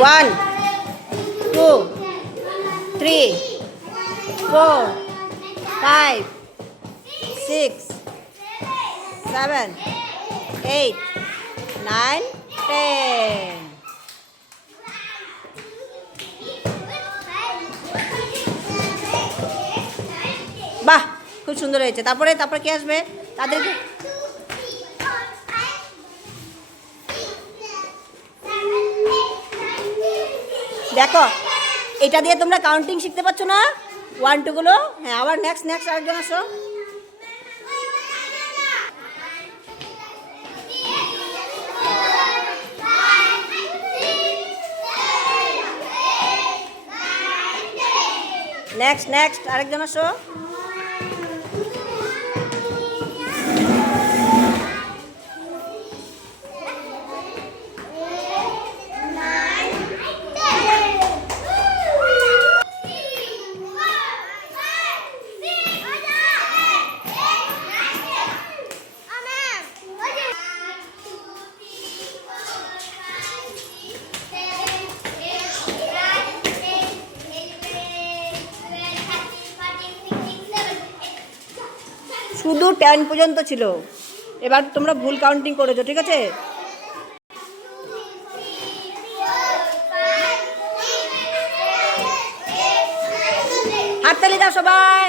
1 2 3 4 5 6 7 8 9 10 বাহ, খুব সুন্দর হয়েছে। তারপরে তারপরে কি আসবে তাদেরকে? দেখো, এটা দিয়ে তোমরা কাউন্টিং শিখতে পারছো না, 1 2 গুলো। হ্যাঁ, আবার নেক্সট নেক্সট আরেকজন আসো। নেক্সট নেক্সট আরেকজন আসো। শুধু 10 পর্যন্ত ছিল, এবার তোমরা ভুল কাউন্টিং করেছো, ঠিক আছে? হাততালি দাও সবাই।